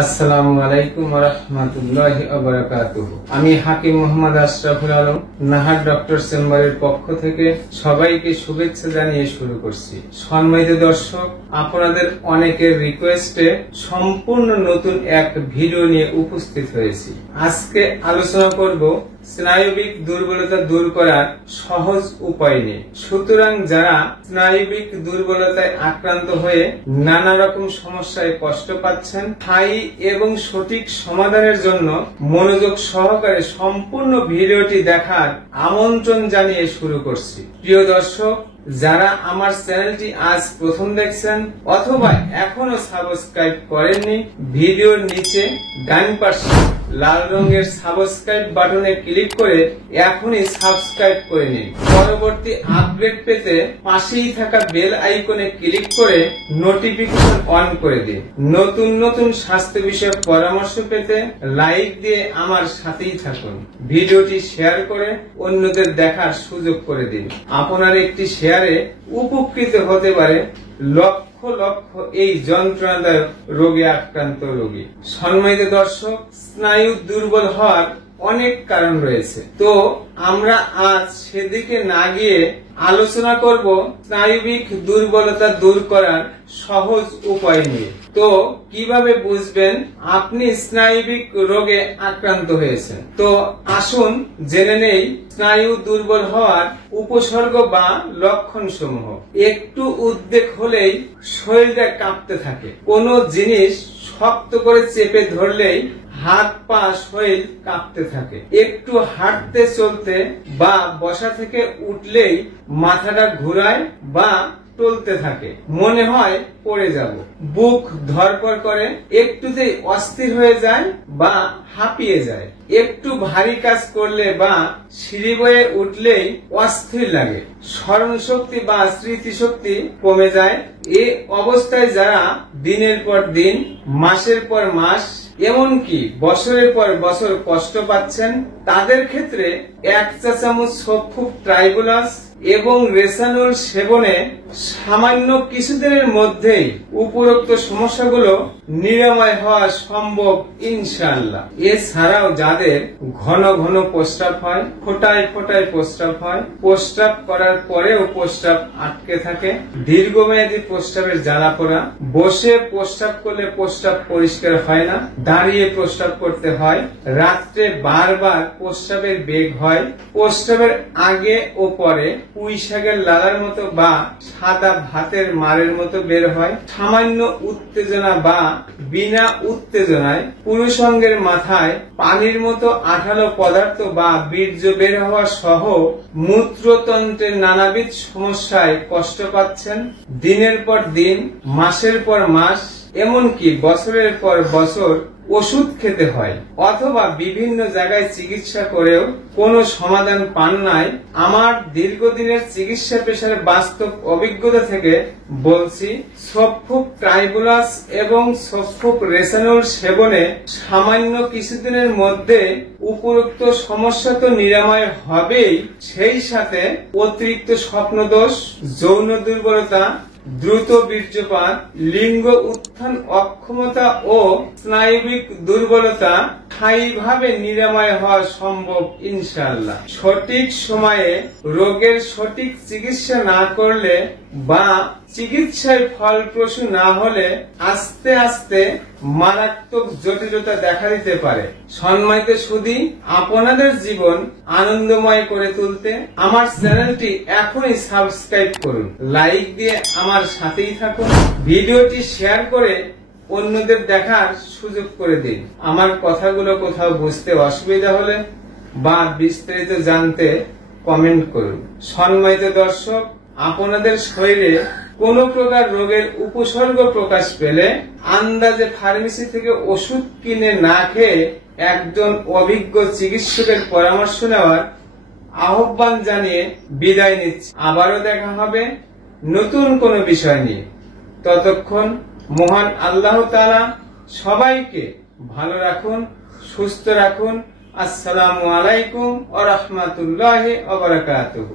আসসালামু আলাইকুম ওয়া রাহমাতুল্লাহি ওয়া বারাকাতুহু। আমি হাকিম মোহাম্মদ আশরাফুল আলম নাহার ডক্টর চেম্বারের পক্ষ থেকে সবাইকে শুভেচ্ছা জানিয়ে শুরু করছি। সম্মানিত দর্শক, আপনাদের অনেকের রিকোয়েস্টে সম্পূর্ণ নতুন এক ভিডিও নিয়ে উপস্থিত হয়েছি। আজকে আলোচনা করব স্নায়বিক দুর্বলতা দূর করার সহজ উপায় নিয়ে। সুতরাং যারা স্নায়বিক দুর্বলতায় আক্রান্ত হয়ে নানা রকম সমস্যায় কষ্ট পাচ্ছেন, স্থায়ী এবং সঠিক সমাধানের জন্য মনোযোগ সহকারে সম্পূর্ণ ভিডিওটি দেখার আমন্ত্রণ জানিয়ে শুরু করছি। প্রিয় দর্শক, যারা আমার চ্যানেলটি আজ প্রথম দেখছেন অথবা এখনো সাবস্ক্রাইব করেননি, ভিডিওর নিচে ডান পাশে লাল রঙের সাবস্ক্রাইব বাটনে ক্লিক করে এখনই সাবস্ক্রাইব করে নিন। পরবর্তী আপডেট পেতে পাশেই থাকা বেল আইকনে ক্লিক করে নোটিফিকেশন অন করে দিন। নতুন নতুন স্বাস্থ্য বিষয়ক পরামর্শ পেতে লাইক দিয়ে আমার সাথেই থাকুন। ভিডিওটি শেয়ার করে অন্যদের দেখার সুযোগ করে দিন। আপনার একটি শেয়ারে উপকৃত হতে পারে লক্ষ লক্ষ এই যন্ত্রণাদায়ক রোগে আক্রান্ত রোগী। সম্মানিত দর্শক, স্নায়ু দুর্বল হওয়ার অনেক কারণ রয়েছে, তো আমরা আজ সেদিকে না গিয়ে আলোচনা করব স্নায়বিক দুর্বলতা দূর করার সহজ উপায় নিয়ে। তো কিভাবে বুঝবেন আপনি স্নায়বিক রোগে আক্রান্ত হয়েছেন? তো আসুন জেনে নেই স্নায়ু দুর্বল হওয়ার উপসর্গ বা লক্ষণ সমূহ। একটু উদ্বেগ হলেই শরীরটা কাঁপতে থাকে, কোনো জিনিস শক্ত করে চেপে ধরলেই হাত পা শরীর কাঁপতে থাকে, একটু হাঁটতে চলতে বা বসা থেকে উঠলেই মাথাটা ঘুরায় বা টলতে থাকে, মনে হয় পড়ে যাব, বুক ধড়ফড় করে, একটুতেই অস্থির হয়ে যায় বা হাঁপিয়ে যায়, একটু ভারী কাজ করলে বা সিঁড়ি বয়ে উঠলেই অস্থির লাগে, স্মরণ শক্তি বা স্মৃতিশক্তি কমে যায়। এই অবস্থায় যারা দিনের পর দিন, মাসের পর মাস, এমনকি বছরের পর বছর কষ্ট পাচ্ছেন, তাদের ক্ষেত্রে 1 চা চামচ সফুক ট্রাইবুলাস এবং রেসানোল সেবনে সামান্য কিছুদিনের মধ্যেই উপরোক্ত সমস্যাগুলো নিরাময় হওয়া সম্ভব ইনশাআল্লাহ। এছাড়াও যাদের ঘন ঘন প্রস্রাব হয়, ফোটায় ফোটায় প্রস্রাব হয়, প্রস্রাব করার পরেও প্রস্রাব আটকে থাকে, দীর্ঘমেয়াদী প্রস্রাবের জ্বালা পোড়া, বসে প্রস্রাব করলে প্রস্রাব পরিষ্কার হয় না, দাঁড়িয়ে প্রস্রাব করতে হয়, রাত্রে বারবার প্রস্রাবের বেগ হয়, প্রস্রাবের আগে ও পরে পুঁই শাকের লালার মতো বা সাদা ভাতের মারের মতো বের হয়, সামান্য উত্তেজনা বা বিনা উত্তেজনায় পুরুষাঙ্গের মাথায় পানির মতো আঠালো পদার্থ বা বীর্য বের হওয়া সহ মূত্রতন্ত্রের নানাবিধ সমস্যায় কষ্ট পাচ্ছেন, দিনের পর দিন, মাসের পর মাস, এমনকি বছরের পর বছর ওষুধ খেতে হয়, অথবা বিভিন্ন জায়গায় চিকিৎসা করেও কোনো সমাধান পান নাই, আমার দীর্ঘদিনের চিকিৎসা পেশার বাস্তব অভিজ্ঞতা থেকে বলছি, সফুক ট্রাইবুলাস এবং সফুক রেসানোল সেবনে সামান্য কিছুদিনের মধ্যে উপরোক্ত সমস্যা তো নিরাময় হবেই, সেই সাথে অতিরিক্ত স্বপ্নদোষ, যৌন দুর্বলতা, দ্রুত বীর্যপাত, লিঙ্গ উত্থান অক্ষমতা ও স্নায়বিক দুর্বলতা স্থায়ীভাবে নিরাময় হওয়া সম্ভব ইনশাআল্লাহ। সঠিক সময়ে রোগের সঠিক চিকিৎসা না করলে বা চিকিৎসায় ফলপ্রসূ না হলে আস্তে আস্তে মারাত্মক জটিলতা দেখা দিতে পারে। সম্মানিত সুধী, আপনাদের জীবন আনন্দময় করে তুলতে আমার চ্যানেলটি এখনই সাবস্ক্রাইব করুন, লাইক দিয়ে আমার সাথেই থাকুন, ভিডিওটি শেয়ার করে অন্যদের দেখার সুযোগ করে দিন। আমার কথাগুলো কোথাও বুঝতে অসুবিধা হলে বা বিস্তারিত জানতে কমেন্ট করুন। সম্মানিত দর্শক, আপনাদের শরীরে কোন প্রকার রোগের উপসর্গ প্রকাশ পেলে আন্দাজে ফার্মেসি থেকে ওষুধ কিনে না খেয়ে একজন অভিজ্ঞ চিকিৎসকের পরামর্শ নেওয়ার আহ্বান জানিয়ে বিদায় নিচ্ছি। আবারও দেখা হবে নতুন কোনো বিষয় নিয়ে। ততক্ষণ মহান আল্লাহ তাআলা সবাইকে ভালো রাখুন, সুস্থ রাখুন। আসসালামু আলাইকুম ওয়া রাহমাতুল্লাহি ওয়া বারাকাতুহু।